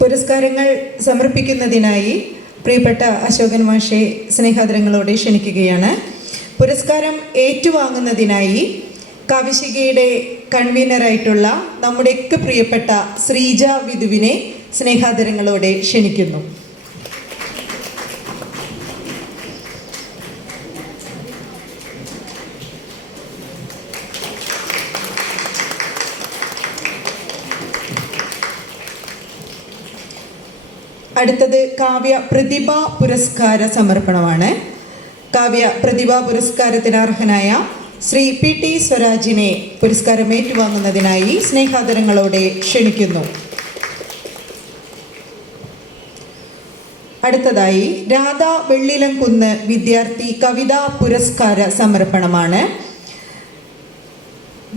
പുരസ്കാരങ്ങൾ സമർപ്പിക്കുന്നതിനായി പ്രിയപ്പെട്ട അശോകൻ മാഷെ സ്നേഹാദരങ്ങളോടെ ക്ഷണിക്കുകയാണ്. പുരസ്കാരം ഏറ്റുവാങ്ങുന്നതിനായി കവിശികയുടെ കൺവീനറായിട്ടുള്ള നമ്മുടെയൊക്കെ പ്രിയപ്പെട്ട ശ്രീജ വിധുവിനെ സ്നേഹാദരങ്ങളോടെ ക്ഷണിക്കുന്നു. അടുത്തത് കാവ്യ പ്രതിഭ പുരസ്കാര സമർപ്പണമാണ്. കാവ്യ പ്രതിഭ പുരസ്കാരത്തിന് അർഹനായ ശ്രീ പി ടി സ്വരാജിനെ പുരസ്കാരം ഏറ്റുവാങ്ങുന്നതിനായി സ്നേഹാദരങ്ങളോടെ ക്ഷണിക്കുന്നു. അടുത്തതായി രാധ വെള്ളിലംകുന്ന് വിദ്യാർത്ഥി കവിതാ പുരസ്കാര സമർപ്പണമാണ്.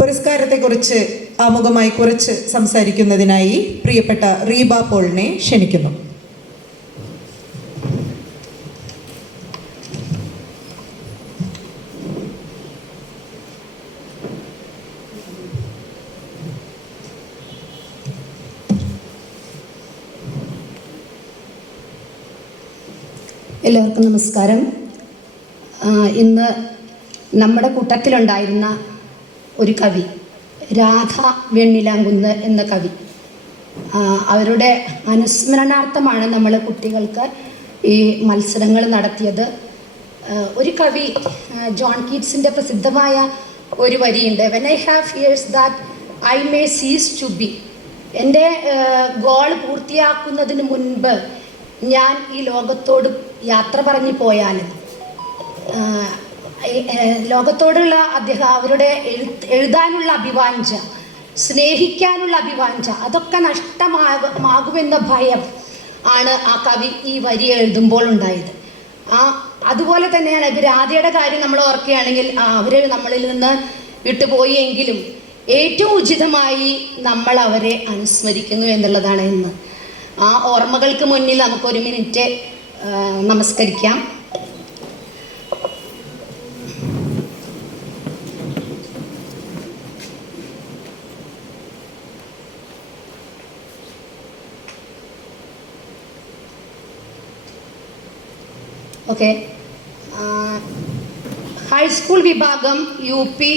പുരസ്കാരത്തെക്കുറിച്ച് ആമുഖമായി കുറച്ച് സംസാരിക്കുന്നതിനായി പ്രിയപ്പെട്ട റീബ പോളിനെ ക്ഷണിക്കുന്നു. എല്ലാവർക്കും നമസ്കാരം. ഇന്ന് നമ്മുടെ കൂട്ടത്തിലുണ്ടായിരുന്ന ഒരു കവി രാധ വെണ്ണിലാങ്കുന്ന് എന്ന കവി. അവരുടെ അനുസ്മരണാർത്ഥമാണ് നമ്മൾ കുട്ടികൾക്ക് ഈ മത്സരങ്ങൾ നടത്തിയത്. ഒരു കവി ജോൺ കീറ്റ്സിന്റെ പ്രസിദ്ധമായ ഒരു വരിയുണ്ട്. When I have fears that I may cease to be എന്റെ ഗോൾ പൂർത്തിയാക്കുന്നതിന് മുൻപ് ഞാൻ ഈ ലോകത്തോട് യാത്ര പറഞ്ഞു ഏഹ് ലോകത്തോടുള്ള അദ്ദേഹം അവരുടെ എഴുത്ത് എഴുതാനുള്ള അഭിവാഞ്ച സ്നേഹിക്കാനുള്ള അഭിവാഞ്ച അതൊക്കെ നഷ്ടമാകുമെന്ന ഭയം ആണ് ആ കവി ഈ വരി എഴുതുമ്പോൾ ഉണ്ടായത്. ആ അതുപോലെ തന്നെയാണ് ഇപ്പം രാധയുടെ കാര്യം നമ്മൾ ഓർക്കുകയാണെങ്കിൽ അവർ നമ്മളിൽ നിന്ന് വിട്ടുപോയി എങ്കിലും ഏറ്റവും ഉചിതമായി നമ്മൾ അവരെ അനുസ്മരിക്കുന്നു എന്നുള്ളതാണ് ഇന്ന്. ആ ഓർമ്മകൾക്ക് മുന്നിൽ നമുക്കൊരു മിനിറ്റ് ആ, നമസ്കരിക്കാം. ഓക്കെ. ഹൈസ്കൂൾ വിഭാഗം യു പി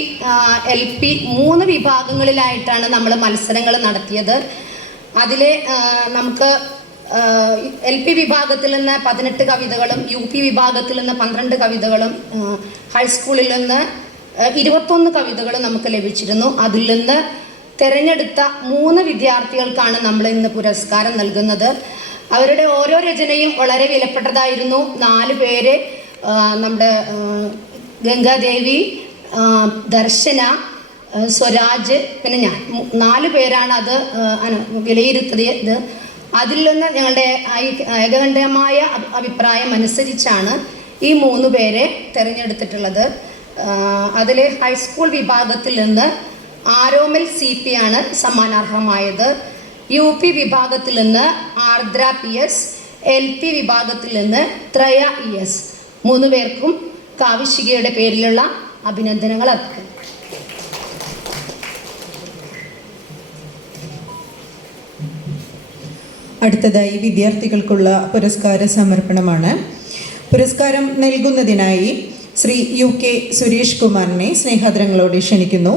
എൽ പി മൂന്ന് വിഭാഗങ്ങളിലായിട്ടാണ് നമ്മൾ മത്സരങ്ങൾ നടത്തിയത്. അതിൽ നമുക്ക് എൽ പി വിഭാഗത്തിൽ നിന്ന് പതിനെട്ട് കവിതകളും യു പി വിഭാഗത്തിൽ നിന്ന് പന്ത്രണ്ട് കവിതകളും ഹൈസ്കൂളിൽ നിന്ന് ഇരുപത്തൊന്ന് കവിതകളും നമുക്ക് ലഭിച്ചിരുന്നു. അതിൽ നിന്ന് തിരഞ്ഞെടുത്ത മൂന്ന് വിദ്യാർത്ഥികൾക്കാണ് നമ്മൾ ഇന്ന് പുരസ്കാരം നൽകുന്നത്. അവരുടെ ഓരോ രചനയും വളരെ വിലപ്പെട്ടതായിരുന്നു. നാല് പേര് നമ്മുടെ ഗംഗാദേവി ദർശന സ്വരാജ് പിന്നെ ഞാൻ. നാല് പേരാണ് അത് വിലയിരുത്തിയത്. അതിൽ നിന്ന് ഞങ്ങളുടെ ഏകകണ്ഠമായ അഭി- അഭിപ്രായം അനുസരിച്ചാണ് ഈ മൂന്ന് പേരെ തിരഞ്ഞെടുത്തിട്ടുള്ളത്. അതിൽ ഹൈസ്കൂൾ വിഭാഗത്തിൽ നിന്ന് ആരോമൽ സി പി ആണ് സമ്മാനാർഹമായത്. യു പി വിഭാഗത്തിൽ നിന്ന് Ardra P S L P വിഭാഗത്തിൽ നിന്ന് ത്രയ ഇ എസ്. മൂന്ന് പേർക്കും കാവിശികയുടെ പേരിലുള്ള അഭിനന്ദനങ്ങൾ അർപ്പിക്കുന്നു. അടുത്തതായി വിദ്യാർത്ഥികൾക്കുള്ള പുരസ്കാര സമർപ്പണമാണ്. പുരസ്കാരം നൽകുന്നതിനായി ശ്രീ യു കെ സുരേഷ് കുമാറിനെ സ്നേഹാദരങ്ങളോട് ക്ഷണിക്കുന്നു.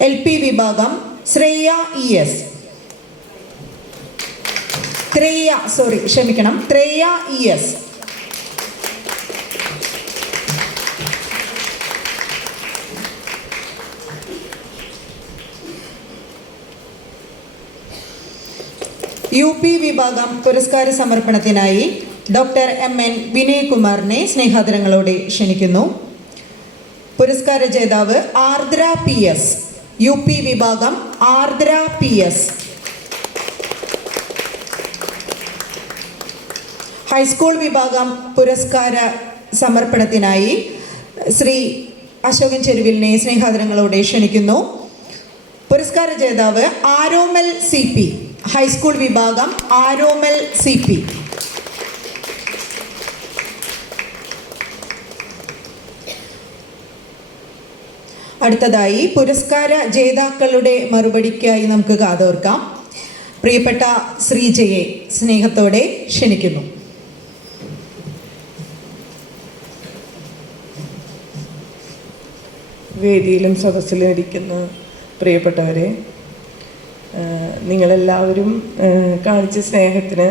എൽ പി വിഭാഗം Shreya E S. Threya sorry ക്ഷമിക്കണം. Threya E S. U P വിഭാഗം പുരസ്കാര സമർപ്പണത്തിനായി ഡോക്ടർ എം എൻ വിനയ് കുമാറിനെ സ്നേഹാദരങ്ങളോടെ ക്ഷണിക്കുന്നു. പുരസ്കാര ജേതാവ് Ardra P S U P വിഭാഗം ആർദ്ര പി എസ്. ഹൈസ്കൂൾ വിഭാഗം പുരസ്കാര സമർപ്പണത്തിനായി ശ്രീ അശോകൻ ചെരുവിലിനെ സ്നേഹാദരങ്ങളോടെ ക്ഷണിക്കുന്നു. പുരസ്കാര ജേതാവ് ആരോമൽ സി പി ഹൈസ്കൂൾ വിഭാഗം ആരോമൽ സി പി അടുത്തതായി പുരസ്കാര ജേതാക്കളുടെ മറുപടിക്കായി നമുക്ക് കാതോർക്കാം. പ്രിയപ്പെട്ട ശ്രീജയെ സ്നേഹത്തോടെ ക്ഷണിക്കുന്നു. വേദിയിലും സദസ്സിലും ഇരിക്കുന്ന പ്രിയപ്പെട്ടവരെ നിങ്ങളെല്ലാവരും കാണിച്ച സ്നേഹത്തിന്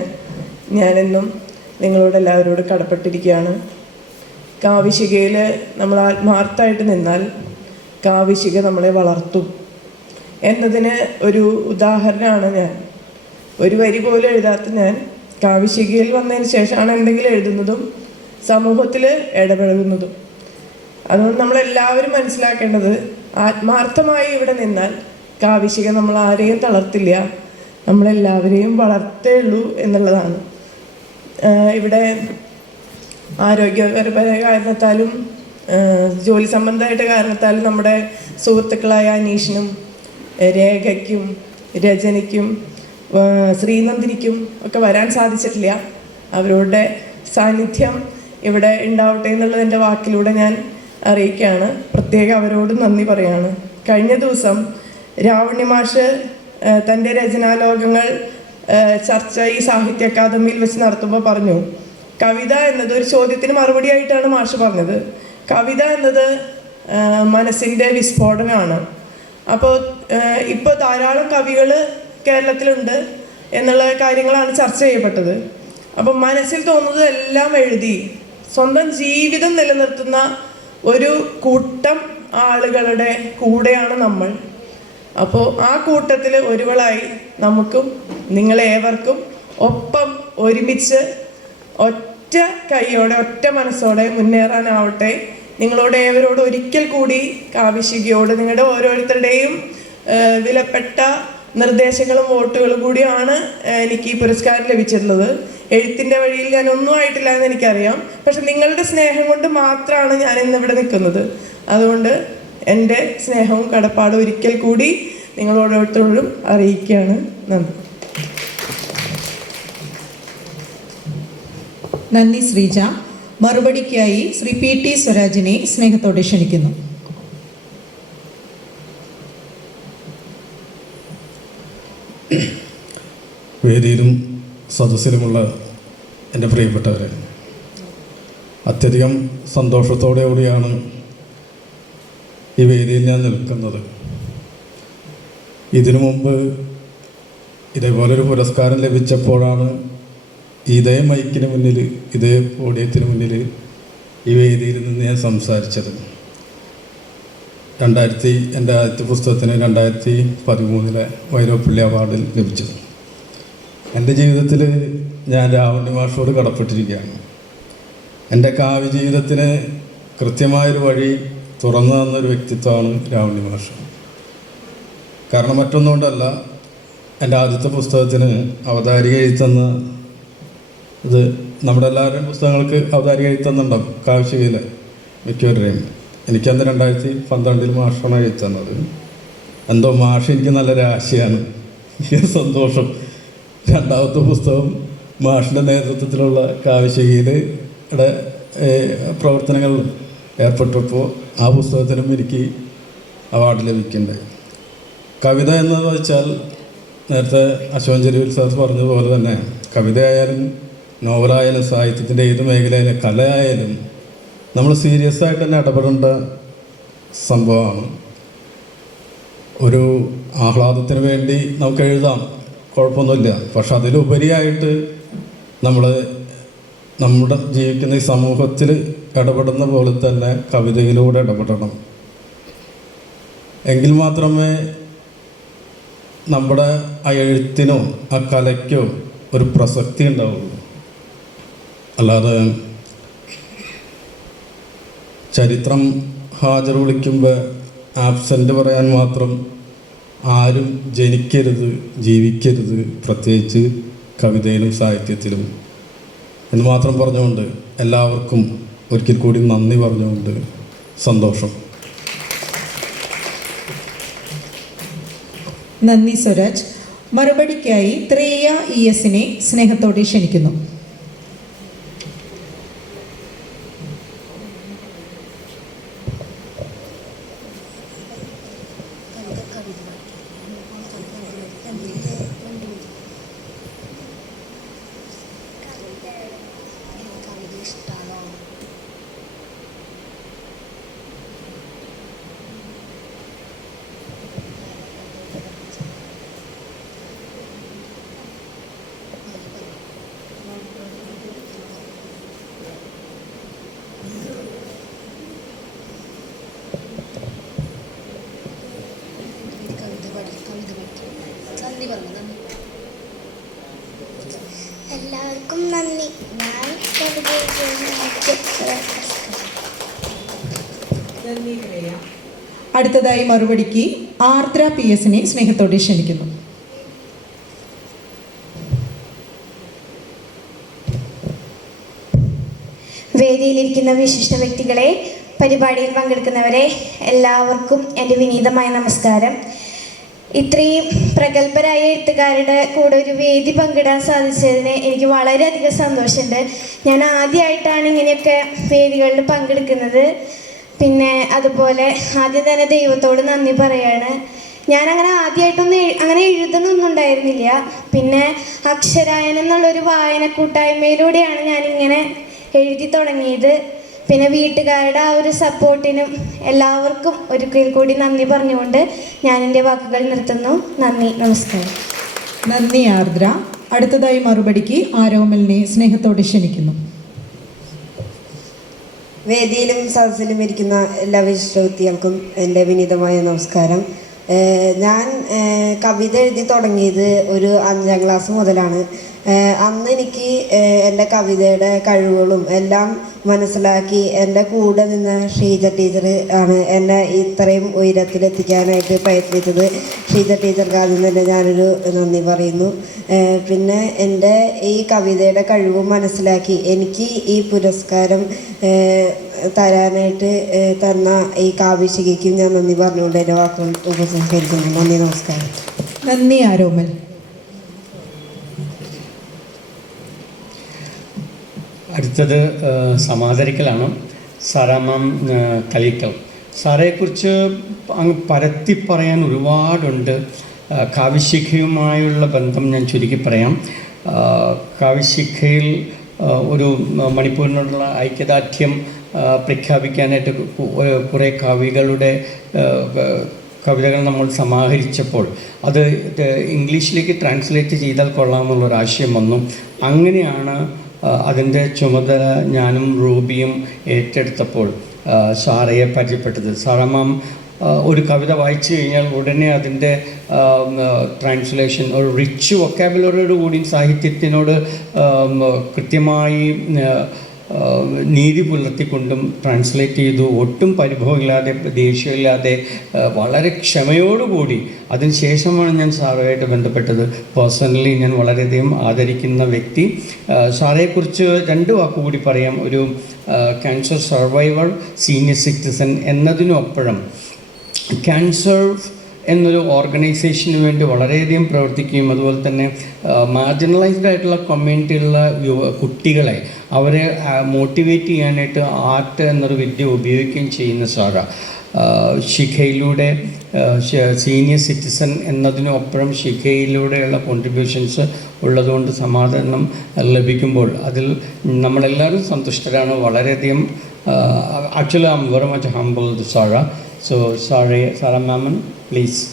ഞാനെന്നും നിങ്ങളോട് എല്ലാവരോട് കടപ്പെട്ടിരിക്കുകയാണ്. കാവിശികയിൽ നമ്മൾ ആത്മാർത്ഥമായിട്ട് നിന്നാൽ കാവിശിക നമ്മളെ വളർത്തും എന്നതിന് ഒരു ഉദാഹരണമാണ് ഞാൻ. ഒരു വരി പോലും എഴുതാത്ത ഞാൻ കാവിശികയിൽ വന്നതിന് ശേഷമാണ് എന്തെങ്കിലും എഴുതുന്നതും സമൂഹത്തിൽ ഇടപഴകുന്നതും. അതുകൊണ്ട് നമ്മളെല്ലാവരും മനസ്സിലാക്കേണ്ടത് ആത്മാർത്ഥമായി ഇവിടെ നിന്നാൽ കാവിശിക നമ്മൾ ആരെയും തളർത്തില്ല. നമ്മളെല്ലാവരെയും വളർത്തേ ഉള്ളൂ എന്നുള്ളതാണ്. ഇവിടെ ആരോഗ്യപരമായ കാരണത്താലും ജോലി സംബന്ധമായിട്ട് കാരണത്താലും നമ്മുടെ സുഹൃത്തുക്കളായ അനീഷിനും രേഖയ്ക്കും രചനയ്ക്കും ശ്രീനന്ദിനിക്കും ഒക്കെ വരാൻ സാധിച്ചിട്ടില്ല. അവരുടെ സാന്നിധ്യം ഇവിടെ ഉണ്ടാവട്ടെ എന്നുള്ളത് എന്റെ വാക്കിലൂടെ ഞാൻ അറിയിക്കുകയാണ്. പ്രത്യേകം അവരോട് നന്ദി പറയാണ്. കഴിഞ്ഞ ദിവസം രാവണി മാഷ് തന്റെ രചനാലോകങ്ങൾ ചർച്ച ഈ സാഹിത്യ അക്കാദമിയിൽ വെച്ച് നടത്തുമ്പോൾ പറഞ്ഞു. കവിത എന്നത് ഒരു ചോദ്യത്തിന് മറുപടി ആയിട്ടാണ് മാഷ് പറഞ്ഞത്. കവിത എന്നത് മനസ്സിന്റെ വിസ്ഫോടനമാണ്. അപ്പോൾ ഇപ്പോൾ ധാരാളം കവികൾ കേരളത്തിലുണ്ട് എന്നുള്ള കാര്യങ്ങളാണ് ചർച്ച ചെയ്യപ്പെട്ടത്. അപ്പം മനസ്സിൽ തോന്നുന്നത് എല്ലാം എഴുതി സ്വന്തം ജീവിതം നിലനിർത്തുന്ന ഒരു കൂട്ടം ആളുകളുടെ കൂടെയാണ് നമ്മൾ. അപ്പോൾ ആ കൂട്ടത്തിൽ ഒരുവളായി നമുക്കും നിങ്ങളേവർക്കും ഒപ്പം ഒരുമിച്ച് ഒറ്റ കൈയോടെ ഒറ്റ മനസ്സോടെ മുന്നേറാനാവട്ടെ. നിങ്ങളോട് ഏവരോട് ഒരിക്കൽ കൂടി കാവിശികയോട് നിങ്ങളുടെ ഓരോരുത്തരുടെയും വിലപ്പെട്ട നിർദ്ദേശങ്ങളും വോട്ടുകളും കൂടിയാണ് എനിക്ക് ഈ പുരസ്കാരം ലഭിച്ചിട്ടുള്ളത്. എഴുത്തിന്റെ വഴിയിൽ ഞാൻ ഒന്നും ആയിട്ടില്ല എന്ന് എനിക്കറിയാം. പക്ഷെ നിങ്ങളുടെ സ്നേഹം കൊണ്ട് മാത്രമാണ് ഞാൻ ഇന്നിവിടെ നിൽക്കുന്നത്. അതുകൊണ്ട് എന്റെ സ്നേഹവും കടപ്പാടും ഒരിക്കൽ കൂടി നിങ്ങൾ ഓരോരുത്തരോടും അറിയിക്കുകയാണ്. നന്ദി. നന്ദി ശ്രീജ. മറുപടിക്കായി ശ്രീ പി ടി സ്വരാജിനെ സ്നേഹത്തോടെ ക്ഷണിക്കുന്നു. വേദിയിലും സദസ്സിലുമുള്ള എന്റെ പ്രിയപ്പെട്ടവരെ അത്യധികം സന്തോഷത്തോടെ കൂടിയാണ് ഈ വേദിയിൽ ഞാൻ നിൽക്കുന്നത്. ഇതിനു മുമ്പ് ഇതേപോലൊരു പുരസ്കാരം ലഭിച്ചപ്പോഴാണ് ഇതേ മൈക്കിന് മുന്നിൽ ഇതേ പോഡിയത്തിന് മുന്നിൽ ഈ വേദിയിൽ നിന്ന് ഞാൻ സംസാരിച്ചത്. രണ്ടായിരത്തി എന്റെ ആദ്യത്തെ പുസ്തകത്തിന് രണ്ടായിരത്തി പതിമൂന്നിലെ വൈരപ്പള്ളി അവാർഡിൽ ലഭിച്ചത്. എന്റെ ജീവിതത്തിൽ ഞാൻ രാവണി മാഷോട് കടപ്പെട്ടിരിക്കുകയാണ്. എന്റെ കാവ്യ ജീവിതത്തിന് കൃത്യമായൊരു വഴി തുറന്നു തന്നൊരു വ്യക്തിത്വമാണ് രാവണി മാഷ് കാരണം മറ്റൊന്നുകൊണ്ടല്ല എന്റെ ആദ്യത്തെ പുസ്തകത്തിന് അവതാരിക എഴുത്തുന്ന ഇത് നമ്മുടെ എല്ലാവരുടെയും പുസ്തകങ്ങൾക്ക് അവതാരിക എഴുത്തുന്നുണ്ടാവും. കാവശ്യകയിലെ മിക്കവരുടെയും. എനിക്കന്ന് രണ്ടായിരത്തി പന്ത്രണ്ടിൽ മാഷാണ് എഴുത്തുന്നത്. എന്തോ മാഷ് എനിക്ക് നല്ലൊരു ആശയാണ് ഈ സന്തോഷം. രണ്ടാമത്തെ പുസ്തകം മാഷിന്റെ നേതൃത്വത്തിലുള്ള കാവശ്യകയിലെ പ്രവർത്തനങ്ങൾ ഏർപ്പെട്ടപ്പോൾ ആ പുസ്തകത്തിനും എനിക്ക് അവാർഡ് ലഭിക്കുന്നുണ്ട്. കവിത എന്ന് വെച്ചാൽ നേരത്തെ അശോകൻ ചെരുവിൽ സാർ പറഞ്ഞതുപോലെ തന്നെ കവിതയായാലും നോവലായാലും സാഹിത്യത്തിന്റെ ഏത് മേഖലയായാലും കലയായാലും നമ്മൾ സീരിയസ് ആയിട്ട് തന്നെ ഇടപെടേണ്ട സംഭവമാണ്. ഒരു ആഹ്ലാദത്തിന് വേണ്ടി നമുക്ക് എഴുതാം കുഴപ്പമൊന്നുമില്ല. പക്ഷെ അതിലുപരിയായിട്ട് നമ്മൾ നമ്മുടെ ജീവിക്കുന്ന ഈ സമൂഹത്തിൽ ഇടപെടുന്ന പോലെ തന്നെ കവിതയിലൂടെ ഇടപെടണം. എങ്കിൽ മാത്രമേ നമ്മുടെ ആ എഴുത്തിനോ ആ കലയ്ക്കോ ഒരു പ്രസക്തി ഉണ്ടാവുള്ളൂ. അല്ലാതെ ചരിത്രം ഹാജർ വിളിക്കുമ്പോൾ ആബ്സെന്റ് പറയാൻ മാത്രം ആരും ജനിക്കരുത് ജീവിക്കരുത് പ്രത്യേകിച്ച് കവിതയിലും സാഹിത്യത്തിലും. എന്ന് മാത്രം പറഞ്ഞുകൊണ്ട് എല്ലാവർക്കും ഒരിക്കൽ കൂടി നന്ദി പറഞ്ഞുകൊണ്ട് സന്തോഷം. നന്ദി സ്വരാജ്. മറുപടിക്കായി ത്രേയ ഇ എസിനെ സ്നേഹത്തോടെ ക്ഷണിക്കുന്നു പറഞ്ഞു നന്ദി എല്ലാവർക്കും നന്ദി ഞാൻ കവിത എഴുതിയതിന് അടുത്തതായി മറുപടിക്ക് ആർദ്ര പി എസിനെ സ്നേഹത്തോടെ ക്ഷണിക്കുന്നു. വേദിയിലിരിക്കുന്ന വിശിഷ്ട വ്യക്തികളെ പരിപാടിയിൽ പങ്കെടുക്കുന്നവരെ എല്ലാവർക്കും എന്റെ വിനീതമായ നമസ്കാരം. ഇത്രയും പ്രഗത്ഭരായ എഴുത്തുകാരുടെ കൂടെ ഒരു വേദി പങ്കിടാൻ സാധിച്ചതിന് എനിക്ക് വളരെയധികം സന്തോഷമുണ്ട്. ഞാൻ ആദ്യമായിട്ടാണ് ഇങ്ങനെയൊക്കെ വേദികളിൽ പങ്കെടുക്കുന്നത്. പിന്നെ അതുപോലെ ആദ്യം തന്നെ ദൈവത്തോട് നന്ദി പറയാണ്. ഞാൻ അങ്ങനെ ആദ്യമായിട്ടൊന്നും അങ്ങനെ എഴുതണമൊന്നും ഉണ്ടായിരുന്നില്ല. പിന്നെ അക്ഷരായനം എന്നുള്ളൊരു വായന കൂട്ടായ്മയിലൂടെയാണ് ഞാനിങ്ങനെ എഴുതി തുടങ്ങിയത്. പിന്നെ വീട്ടുകാരുടെ ആ ഒരു സപ്പോർട്ടിനും എല്ലാവർക്കും ഒരിക്കൽ കൂടി നന്ദി പറഞ്ഞുകൊണ്ട് ഞാൻ എന്റെ വാക്കുകൾ നിർത്തുന്നു. നന്ദി നമസ്കാരം. നന്ദി ആർദ്ര. അടുത്തതായി മറുപടിക്ക് ആരോമലിനെ സ്നേഹത്തോടെ ക്ഷണിക്കുന്നു. വേദിയിലും സദസ്സിലും ഇരിക്കുന്ന എല്ലാ വിശിഷ്ട വ്യക്തികൾക്കും എന്റെ വിനീതമായ നമസ്കാരം. ഞാൻ കവിത എഴുതി തുടങ്ങിയത് ഒരു അഞ്ചാം ക്ലാസ് മുതലാണ്. അന്ന് എനിക്ക് എന്റെ കവിതയുടെ കഴിവുകളും എല്ലാം മനസ്സിലാക്കി എന്റെ കൂടെ നിന്ന ഷീജ ടീച്ചർ ആണ് എന്നെ ഇത്രയും ഉയരത്തിലെത്തിക്കാനായിട്ട് പ്രയത്നിച്ചത്. ഷീജ ടീച്ചർക്ക് ആദ്യം തന്നെ ഞാനൊരു നന്ദി പറയുന്നു. പിന്നെ എന്റെ ഈ കവിതയുടെ കഴിവ് മനസ്സിലാക്കി എനിക്ക് ഈ പുരസ്കാരം തരാനായിട്ട് തന്ന ഈ കാവ്യശികയ്ക്കും ഞാൻ നന്ദി പറഞ്ഞുകൊണ്ട് എന്റെ വാക്കുകൾ ഉപസംഹരിക്കുന്നു. നന്ദി നമസ്കാരം. നന്ദി ആരോമൽ. അടുത്തത് സമാദരിക്കലാണ് സാറാമാം കലിക്കൽ സാറേക്കുറിച്ച് അങ്ങ് പരത്തി പറയാൻ ഒരുപാടുണ്ട്. കാവ്യശിഖയുമായുള്ള ബന്ധം ഞാൻ ചുരുക്കി പറയാം. കാവ്യശിഖയിൽ ഒരു മണിപ്പൂരിനോടുള്ള ഐക്യദാർഢ്യം പ്രഖ്യാപിക്കാനായിട്ട് കുറേ കവികളുടെ കവിതകൾ നമ്മൾ സമാഹരിച്ചപ്പോൾ അത് ഇംഗ്ലീഷിലേക്ക് ട്രാൻസ്ലേറ്റ് ചെയ്താൽ കൊള്ളാമെന്നുള്ളൊരാശയം വന്നു. അങ്ങനെയാണ് അതിന്റെ ചുമതല ഞാനും റൂബിയും ഏറ്റെടുത്തപ്പോൾ സാറയെ പരിചയപ്പെട്ടത്. സാറമ്മ ഒരു കവിത വായിച്ചു കഴിഞ്ഞാൽ ഉടനെ അതിന്റെ ട്രാൻസ്ലേഷൻ ഒരു റിച്ച് വൊക്കാബുലറിയോട് കൂടി സാഹിത്യത്തിനോട് കൃത്യമായി നീതി പുലർത്തിക്കൊണ്ടും ട്രാൻസ്ലേറ്റ് ചെയ്തു. ഒട്ടും പരിഭവമില്ലാതെ ദേഷ്യമില്ലാതെ വളരെ ക്ഷമയോടുകൂടി. അതിനുശേഷമാണ് ഞാൻ സാറുമായിട്ട് ബന്ധപ്പെട്ടത്. പേഴ്സണലി ഞാൻ വളരെയധികം ആദരിക്കുന്ന വ്യക്തി. സാറേക്കുറിച്ച് രണ്ട് വാക്കുകൂടി പറയാം. ഒരു ക്യാൻസർ സർവൈവർ സീനിയർ സിറ്റിസൺ എന്നതിനൊപ്പുറം ക്യാൻസർ എന്നൊരു ഓർഗനൈസേഷന് വേണ്ടി വളരെയധികം പ്രവർത്തിക്കുകയും അതുപോലെ തന്നെ മാർജിനലൈസ്ഡ് ആയിട്ടുള്ള കമ്മ്യൂണിറ്റിയിലുള്ള യുവ കുട്ടികളെ അവരെ മോട്ടിവേറ്റ് ചെയ്യാനായിട്ട് ആർട്ട് എന്നൊരു വിദ്യ ഉപയോഗിക്കുകയും ചെയ്യുന്ന ആ, ശിഖയിലൂടെ സീനിയർ സിറ്റിസൺ എന്നതിനൊപ്പം ശിഖയിലൂടെയുള്ള കോൺട്രിബ്യൂഷൻസ് ഉള്ളതുകൊണ്ട് സമാധാനം ലഭിക്കുമ്പോൾ അതിൽ നമ്മളെല്ലാവരും സന്തുഷ്ടരാണ്. വളരെയധികം actually I'm very much humble സാഴ so സാറേ സാറ മാമൻ പ്ലീസ്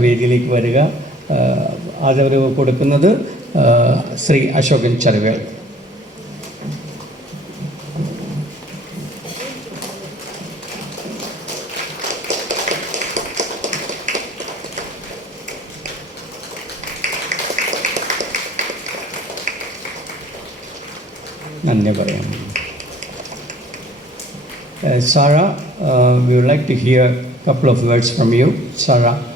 വേദിയിലേക്ക് വരിക. അതവർ കൊടുക്കുന്നത് ശ്രീ അശോകൻ ചെറുവേൽ. നന്ദി പറയാം. Uh, We would like to hear a couple of words from you. Sarah.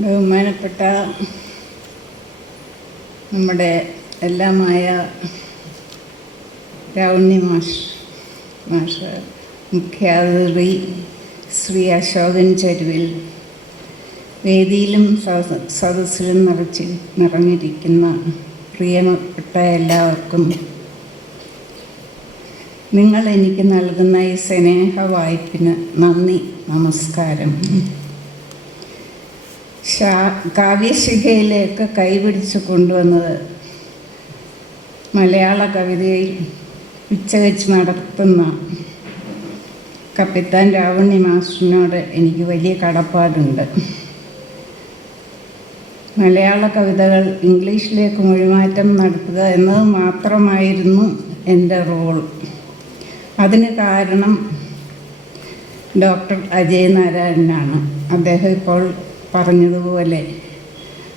ബഹുമാനപ്പെട്ട നമ്മുടെ എല്ലാമായ രാവണി മാഷ് മാഷ് മുഖ്യാതിഥി ശ്രീ അശോകൻ ചരുവിൽ വേദിയിലും സദസ്സിലും നിറച്ച് നിറഞ്ഞിരിക്കുന്ന പ്രിയപ്പെട്ട എല്ലാവർക്കും നിങ്ങൾ എനിക്ക് നൽകുന്ന ഈ സ്നേഹ വായ്പിന് നന്ദി നമസ്കാരം. കാവ്യശിഖയിലേക്ക് കൈപിടിച്ച് കൊണ്ടുവന്നത് മലയാള കവിതയിൽ ഉച്ചവെച്ച് നടത്തുന്ന കപ്പിത്താൻ രാവണി മാസ്റ്ററിനോട് എനിക്ക് വലിയ കടപ്പാടുണ്ട്. മലയാള കവിതകൾ ഇംഗ്ലീഷിലേക്ക് മൊഴിമാറ്റം നടത്തുക എന്നത് മാത്രമായിരുന്നു എന്റെ റോൾ. അതിന് കാരണം ഡോക്ടർ അജയ് നാരായണനാണ്. അദ്ദേഹം ഇപ്പോൾ പറഞ്ഞതുപോലെ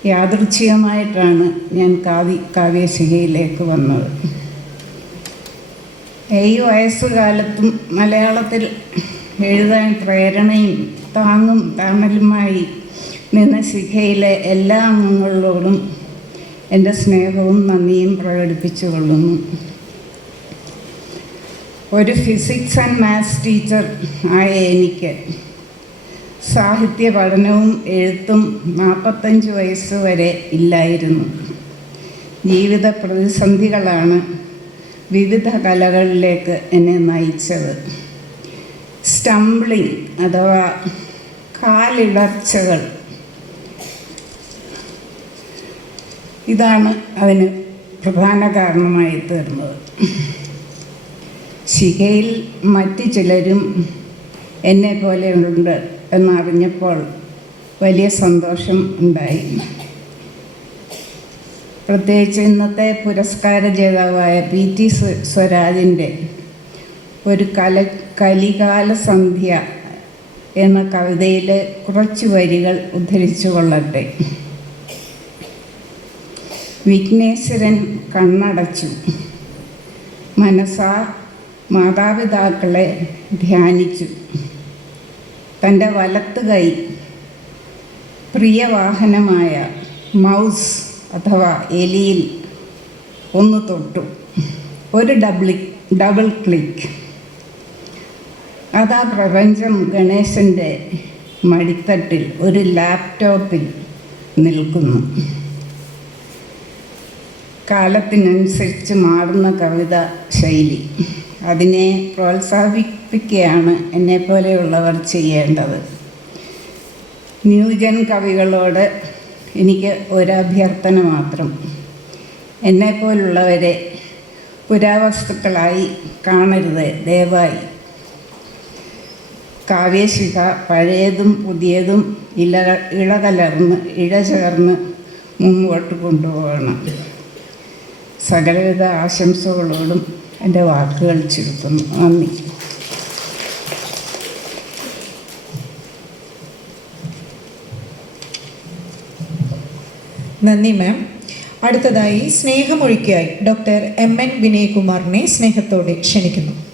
യാദൃച്ഛികമായിട്ടാണ് ഞാൻ കാവ്യ കാവ്യശികയിലേക്ക് വന്നത്. ഈ വയസ്സുകാലത്തും മലയാളത്തിൽ എഴുതാൻ പ്രേരണയും താങ്ങും താമലുമായി നിന്ന ശിഖയിലെ എല്ലാ അംഗങ്ങളോടും എന്റെ സ്നേഹവും നന്ദിയും പ്രകടിപ്പിച്ചു കൊള്ളുന്നു ഒരു ഫിസിക്സ് ആൻഡ് മാത്സ് ടീച്ചർ ആയ എനിക്ക് സാഹിത്യ പഠനവും എഴുത്തും നാൽപ്പത്തഞ്ച് വയസ്സ് വരെ ഇല്ലായിരുന്നു. ജീവിത പ്രതിസന്ധികളാണ് വിവിധ കലകളിലേക്ക് എന്നെ നയിച്ചത്. സ്റ്റംബ്ലിംഗ് അഥവാ കാലിടർച്ചകൾ ഇതാണ് അതിന് പ്രധാന കാരണമായി തീർന്നത്. ശിഖയിൽ മറ്റു ചിലരും എന്നെ പോലെയുണ്ട് എന്നറിഞ്ഞപ്പോൾ വലിയ സന്തോഷം ഉണ്ടായി. പ്രത്യേകിച്ച് ഇന്നത്തെ പുരസ്കാര ജേതാവായ പി. ടി. സ്വരാജിന്റെ ഒരു കല കലികാല സന്ധ്യ എന്ന കവിതയിലെ കുറച്ച് വരികൾ ഉദ്ധരിച്ചു കൊള്ളട്ടെ. വിഘ്നേശ്വരൻ കണ്ണടച്ചു. മനസ്സാ മാതാപിതാക്കളെ ധ്യാനിച്ചു. തന്റെ വലത്ത് കൈ പ്രിയ വാഹനമായ മൗസ് അഥവാ എലിയിൽ ഒന്ന് തൊട്ടു. ഒരു ഡബ്ലി ഡബിൾ ക്ലിക്ക്. അതാ പ്രപഞ്ചം ഗണേശന്റെ മടിത്തട്ടിൽ ഒരു ലാപ്ടോപ്പിൽ നിൽക്കുന്നു. കാലത്തിനനുസരിച്ച് മാറുന്ന കവിത ശൈലി. അതിനെ പ്രോത്സാഹിപ്പിക്കുകയാണ് എന്നെപ്പോലെയുള്ളവർ ചെയ്യേണ്ടത്. ന്യൂജൻ കവികളോട് എനിക്ക് ഒരഭ്യർത്ഥന മാത്രം. എന്നെപ്പോലുള്ളവരെ പുരാവസ്തുക്കളായി കാണരുത് ദയവായി. കാവ്യശിഖ പഴയതും പുതിയതും ഇല ഇളകലർന്ന് ഇഴചേർന്ന് മുമ്പോട്ട് കൊണ്ടുപോകണം. സകലവിധ ആശംസകളോടും എന്റെ വാക്കുകൾ ചുരുക്കുന്നു നന്ദി. നന്ദി മാം. അടുത്തതായി സ്നേഹമൊഴിക്കായി ഡോക്ടർ എം എൻ വിനയ്കുമാറിനെ സ്നേഹത്തോടെ ക്ഷണിക്കുന്നു.